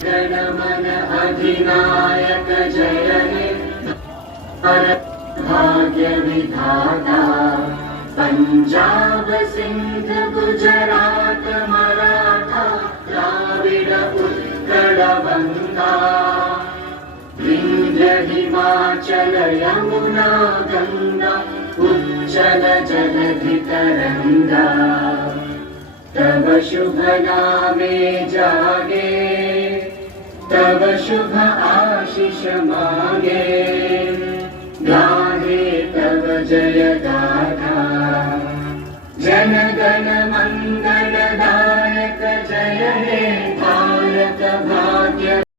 जनमन अधिनायक जय हे भाग्य विधाता पंजाब सिंध गुजरात मराठा द्राविड उत्कल बंगा विंध्य हिमाचल यमुना गंगा उच्चल जलधि तरंगा तव शुभ नामे जागे तव शुभ आशीष मांगे गाहे तव जय गाथा